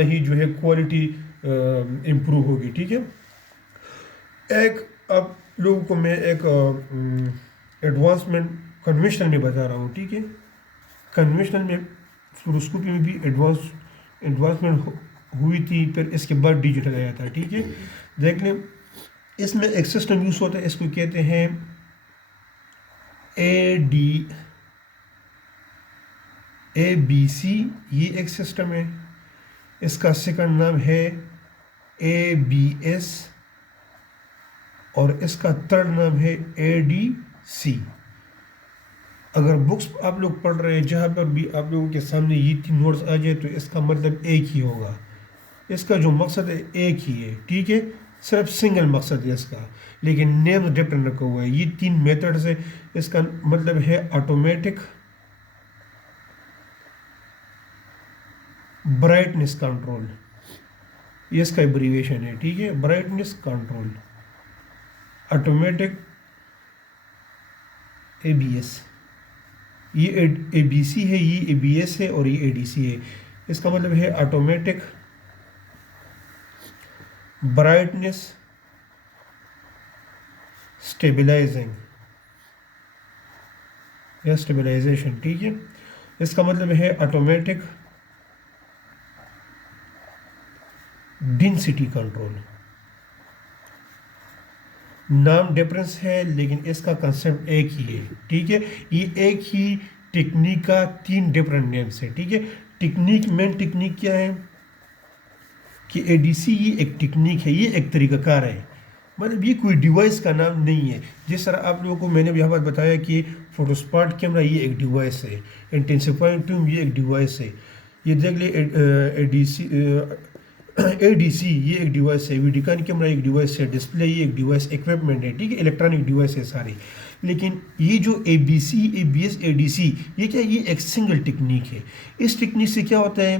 ہی جو ہے quality improve ہوگی. ٹھیک ہے. ایک اب لوگوں کو میں ایک ایڈوانسمنٹ کنوینشنل میں بتا رہا ہوں. ٹھیک ہے. کنوینشنل میں فلوروسکوپی میں بھی ایڈوانسمنٹ ہوئی تھی، پھر اس کے بعد ڈیجیٹل آیا تھا. ٹھیک ہے. دیکھ لیں اس میں ایک سسٹم یوز ہوتا ہے، اس کو کہتے ہیں اے بی سی. یہ ایک سسٹم ہے. اس کا سیکنڈ نام ہے اے بی ایس، اور اس کا تھرڈ نام ہے اے ڈی سی. اگر بکس آپ لوگ پڑھ رہے ہیں جہاں پر بھی آپ لوگوں کے سامنے یہ تین ورڈز آ جائے تو اس کا مطلب ایک ہی ہوگا. اس کا جو مقصد ہے ایک ہی ہے. ٹھیک ہے. صرف سنگل مقصد ہے اس کا، لیکن نیم ڈفرنٹ رکھا ہوا ہے. یہ تین میتھڈز ہے. اس کا مطلب ہے آٹومیٹک برائٹنس کنٹرول. یہ اس کا ایبریویشن ہے. ٹھیک ہے. برائٹنس کنٹرول آٹومیٹک اے بی ایس. یہ اے بی سی ہے، یہ اے بی ایس ہے، اور یہ اے ڈی سی ہے. اس کا مطلب ہے آٹومیٹک برائٹنس اسٹیبلائزنگ یا اسٹیبلائزیشن. ٹھیک ہے. اس کا مطلب ہے آٹومیٹک ڈینسٹی کنٹرول. نام ڈفرنس ہے لیکن اس کا کنسیپٹ ایک ہی ہے. ٹھیک ہے. یہ ایک ہی ٹیکنیک کا تین ڈفرنٹ نیمز ہے. ٹھیک ہے. مین ٹیکنیک کیا ہے کہ اے ڈی سی یہ ایک ٹیکنیک ہے، یہ ایک طریقہ کار ہے. مطلب یہ کوئی ڈیوائس کا نام نہیں ہے. جس طرح آپ لوگوں کو میں نے یہاں پر بتایا کہ فوٹو اسپاٹ کیمرہ یہ ایک ڈیوائس ہے، انٹینسیفائنگ ٹیوب یہ ایک ڈیوائس ہے. یہ دیکھ لیں اے ڈی سی یہ ایک ڈیوائس ہے، ویڈیکان کیمرہ ایک ڈیوائس ہے، ڈسپلے یہ ایک ڈیوائس ایکوپمنٹ ہے. ٹھیک ہے. الیکٹرانک ڈیوائس ہے ساری. لیکن یہ جو اے B C, A B S, A D C یہ کیا، یہ ایک سنگل ٹیکنیک ہے. اس ٹیکنیک سے کیا ہوتا ہے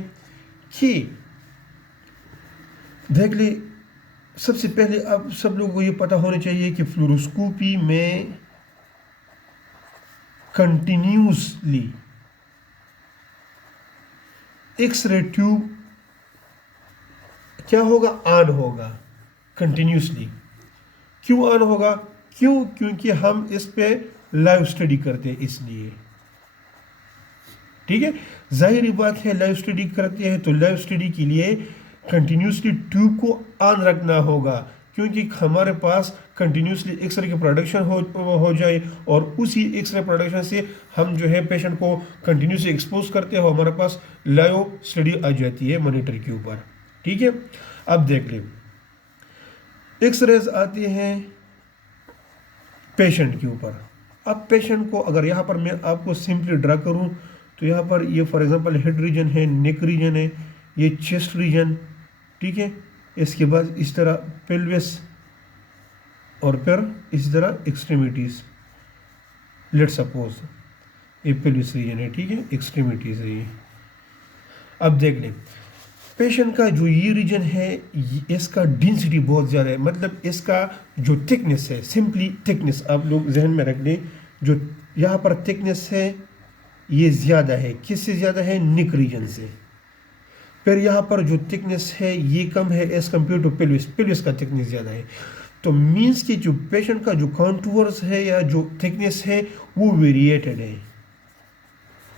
کہ دیکھ لیں سب سے پہلے آپ سب لوگوں کو یہ پتہ ہونا چاہیے کہ فلوروسکوپی میں کنٹینیوسلی ایکس رے ٹیوب کیا ہوگا، آن ہوگا کنٹینیوسلی. کیوں آن ہوگا؟ کیونکہ ہم اس پہ لائیو اسٹڈی کرتے ہیں اس لیے. ٹھیک ہے. ظاہری بات ہے لائیو اسٹڈی کرتے ہیں تو لائیو اسٹڈی کے لیے کنٹینیوسلی ٹیوب کو آن رکھنا ہوگا، کیونکہ ہمارے پاس کنٹینیوسلی ایکس رے کی پروڈکشن ہو جائے، اور اسی ایکس رے پروڈکشن سے ہم جو ہے پیشنٹ کو کنٹینیوسلی ایکسپوز کرتے ہیں، ہمارے پاس لائیو اسٹڈی آ جاتی ہے مانیٹر کے اوپر. ٹھیک ہے. اب دیکھ لیں ایکس ریز آتے ہیں پیشنٹ کے اوپر. اب پیشنٹ کو اگر یہاں پر میں آپ کو سمپلی ڈرا کروں تو یہاں پر یہ فار ایگزامپل ہیڈ ریجن ہے، نیک ریجن ہے، یہ چیسٹ ریجن. ٹھیک ہے. اس کے بعد اس طرح پیلوس، اور پھر اسی طرح ایکسٹریمیٹیز. لیٹ سپوز یہ پیلوس ریجن ہے. ٹھیک ہے. ایکسٹریمیٹیز ہے یہ. اب دیکھ لیں پیشنٹ کا جو یہ ریجن ہے اس کا ڈینسٹی بہت زیادہ ہے. مطلب اس کا جو تھکنس ہے، سمپلی تھکنس آپ لوگ ذہن میں رکھ لیں، جو یہاں پر تھکنس ہے یہ زیادہ ہے. کس سے زیادہ ہے؟ نیک ریجن سے. پھر یہاں پر جو تھکنس ہے یہ کم ہے ایز کمپیئر ٹو پیلوس کا تھکنس زیادہ ہے. تو مینس کہ جو پیشنٹ کا جو کانٹورز ہے یا جو تھکنس ہے وہ ویریٹڈ ہے.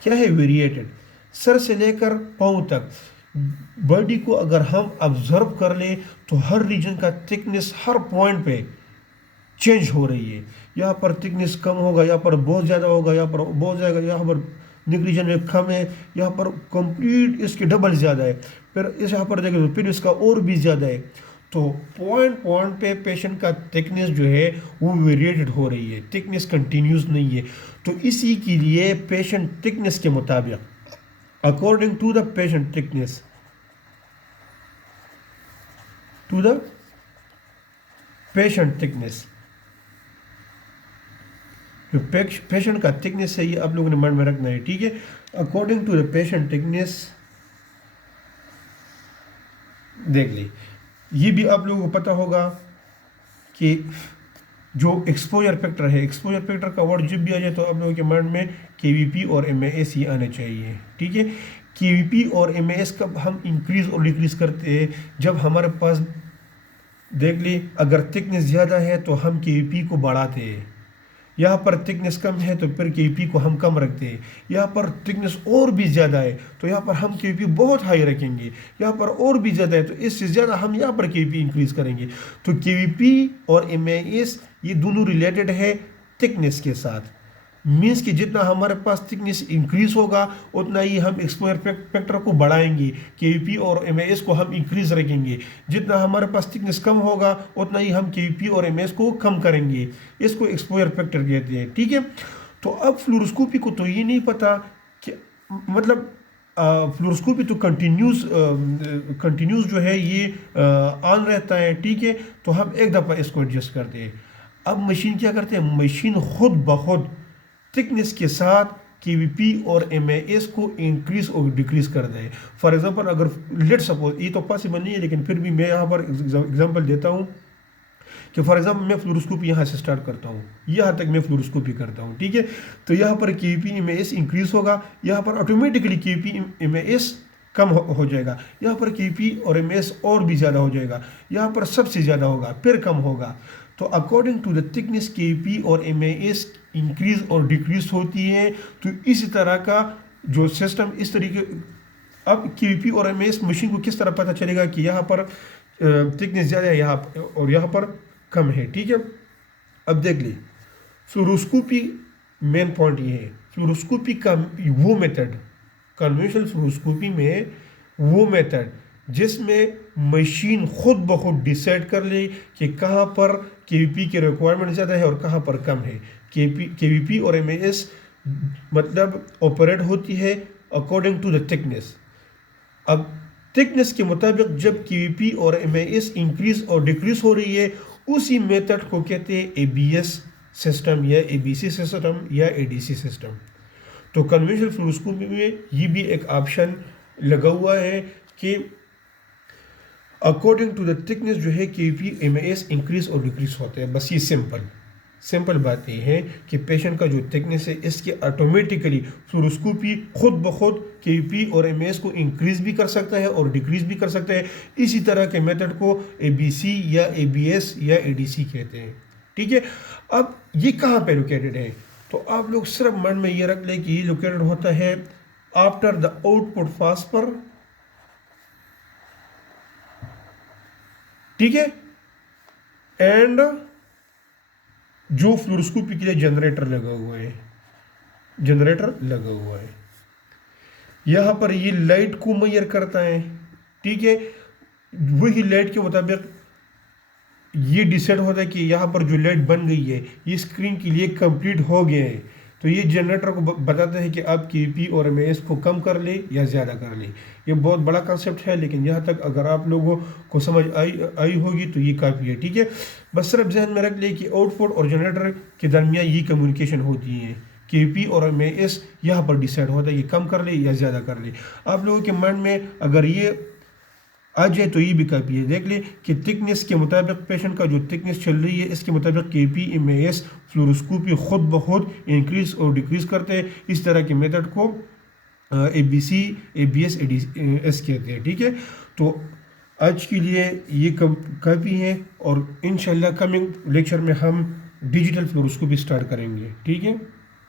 کیا ہے؟ ویریٹڈ. سر سے لے کر پاؤں تک باڈی کو اگر ہم آبزرو کر لیں تو ہر ریجن کا تھکنس ہر پوائنٹ پہ چینج ہو رہی ہے. یہاں پر تھکنس کم ہوگا، یہاں پر بہت زیادہ ہوگا، یہاں پر بہت زیادہ، یہاں پر نیک ریجن میں کم ہے، یہاں پر کمپلیٹ اس کے ڈبل زیادہ ہے. پھر اس یہاں پر دیکھیں تو پھر اس کا اور بھی زیادہ ہے. تو پوائنٹ پہ پیشنٹ کا تھکنس جو ہے وہ ویریٹڈ ہو رہی ہے، تھکنس کنٹینیوس نہیں ہے. تو اسی کے لیے پیشنٹ تھکنس کے مطابق according to the patient thickness جو پیشنٹ کا تھکنس ہے یہ آپ لوگوں نے مائنڈ میں رکھنا ہے. ٹھیک ہے. According to the patient thickness دیکھ لیں یہ بھی آپ لوگوں کو پتہ ہوگا کہ جو ایکسپوجر فیکٹر ہے، ایکسپوجر فیکٹر کا ورڈ جب بھی آ جائے تو آپ لوگوں کے مائنڈ میں کے وی پی اور ایم اے ایس یہ آنا چاہیے. ٹھیک ہے. کے وی پی اور ایم اے ایس کب ہم انکریز اور ڈیکریز کرتے ہیں؟ جب ہمارے پاس دیکھ لی اگر تھکنس زیادہ ہے تو ہم کے وی پی کو بڑھاتے ہیں، یہاں پر تھکنس کم ہے تو پھر کے وی پی کو ہم کم رکھتے ہیں، یہاں پر تھکنس اور بھی زیادہ ہے تو یہاں پر ہم کے وی پی بہت ہائی رکھیں گے، یہاں پر اور بھی زیادہ ہے تو اس سے زیادہ ہم یہاں پر کے وی پی انکریز کریں گے۔ تو کے وی پی اور ایم اے ایس یہ دونوں ریلیٹڈ ہے تھکنس کے ساتھ، مینس کہ جتنا ہمارے پاس تھکنس انکریز ہوگا اتنا ہی ہم ایکسپوئر فیکٹر کو بڑھائیں گے، کے وی پی اور ایم اے ایس کو ہم انکریز رکھیں گے، جتنا ہمارے پاس تھکنس کم ہوگا اتنا ہی ہم کے وی پی اور ایم اے ایس کو کم کریں گے، اس کو ایکسپوئر فیکٹر کہتے ہیں، ٹھیک ہے۔ تو اب فلوروسکوپی کو تو یہ نہیں پتا کہ مطلب فلوروسکوپی تو کنٹینیوز جو ہے یہ آن رہتا ہے، ٹھیک ہے، تو ہم ایک دفعہ اس کو ایڈجسٹ کرتے ہیں۔ اب مشین کیا کرتے ہیں؟ مشین خود بخود تھکنس کے ساتھ کے وی پی اور ایم اے ایس کو انکریز اور ڈیکریز کر دے۔ فار ایگزامپل اگر لیٹ سپوز، یہ تو پاسبل نہیں ہے لیکن پھر بھی میں یہاں پر ایگزامپل دیتا ہوں کہ فار ایگزامپل میں فلوروسکوپی یہاں سے سٹارٹ کرتا ہوں، یہاں تک میں فلوروسکوپی کرتا ہوں، ٹھیک ہے، تو یہاں پر K V P M A S increase ہوگا، یہاں پر آٹومیٹکلی کے V P M A S کم ہو جائے گا، یہاں پر کے وی پی اور ایم اے ایس اور بھی زیادہ ہو جائے گا، یہاں پر سب سے زیادہ ہوگا پھر کم ہوگا۔ تو اکارڈنگ ٹو دا تھکنس کے وی پی اور ایم اے ایس انکریز اور ڈیکریز ہوتی ہے۔ تو اسی طرح کا جو سسٹم اس طریقے، اب کے وی پی اور ایم اے ایس مشین کو کس طرح پتہ چلے گا کہ یہاں پر تھکنس زیادہ ہے یہاں اور یہاں پر کم ہے، ٹھیک ہے۔ اب دیکھ لیں فلوروسکوپی مین پوائنٹ یہ ہے، فلوروسکوپی کا وہ میتھڈ، کنونشنل فلوروسکوپی میں وہ میتھڈ جس میں مشین خود بخود ڈیسائیڈ کر لے کہ کہاں پر کے وی پی کی ریکوائرمنٹ زیادہ ہے اور کہاں پر کم ہے، کے وی پی اور ایم اے ایس مطلب آپریٹ ہوتی ہے اکارڈنگ ٹو دا تھکنس۔ اب تھکنس کے مطابق جب کے وی پی اور ایم اے ایس انکریز اور ڈیکریز ہو رہی ہے، اسی میتھڈ کو کہتے ہیں اے بی ایس سسٹم یا اے بی سی سسٹم یا اے ڈی سی سسٹم۔ تو کنونشنل فلوروسکوپی میں یہ بھی ایک آپشن لگا ہوا ہے کہ اکارڈنگ ٹو دا تھکنس جو ہے K V P M A S increase اور ڈیکریز ہوتے ہیں، بس یہ سمپل بات یہ ہے کہ پیشنٹ کا جو تھکنس ہے اس کے آٹومیٹکلی فلوروسکوپی خود بخود کے وی پی اور ایم اے ایس کو انکریز بھی کر سکتا ہے اور ڈیکریز بھی کر سکتا ہے۔ اسی طرح کے میتھڈ کو اے بی سی یا اے بی ایس یا اے ڈی سی کہتے ہیں، ٹھیک ہے۔ اب یہ کہاں پہ لوکیٹڈ ہے؟ تو آپ لوگ صرف من میں یہ رکھ لیں کہ یہ لوکیٹڈ ہوتا ہے آفٹر دا آؤٹ پٹ فاز پر، ٹھیک ہے، اینڈ جو فلوروسکوپی کے لیے جنریٹر لگا ہوا ہے، یہاں پر یہ لائٹ کو میئر کرتا ہے، ٹھیک ہے، وہی لائٹ کے مطابق یہ ڈیسائیڈ ہوتا ہے کہ یہاں پر جو لائٹ بن گئی ہے یہ اسکرین کے لیے کمپلیٹ ہو گیا ہے، تو یہ جنریٹر کو بتاتا ہے کہ آپ کے وی پی اور ایم اے ایس کو کم کر لیں یا زیادہ کر لیں۔ یہ بہت بڑا کنسیپٹ ہے لیکن یہاں تک اگر آپ لوگوں کو سمجھ آئی ہوگی تو یہ کافی ہے، ٹھیک ہے۔ بس صرف ذہن میں رکھ لیں کہ آؤٹ پٹ اور جنریٹر کے درمیان یہ کمیونیکیشن ہوتی ہے، کے وی پی اور ایم اے ایس یہاں پر ڈیسائیڈ ہوتا ہے یہ کم کر لے یا زیادہ کر لے۔ آپ لوگوں کے مائنڈ میں اگر یہ آ جائے تو یہ بھی کافی ہے، دیکھ لیں کہ تھکنس کے مطابق پیشنٹ کا جو تھکنس چل رہی ہے اس کے مطابق کے P M A S fluoroscopy خود بخود انکریز اور ڈیکریز کرتے ہیں۔ اس طرح کے میتھڈ کو A B C A B S A D S کہتے ہیں، ٹھیک ہے۔ تو آج کے لیے یہ کافی ہے اور انشاءاللہ کمنگ لیکچر میں ہم ڈیجیٹل فلوروسکوپی سٹارٹ کریں گے، ٹھیک ہے۔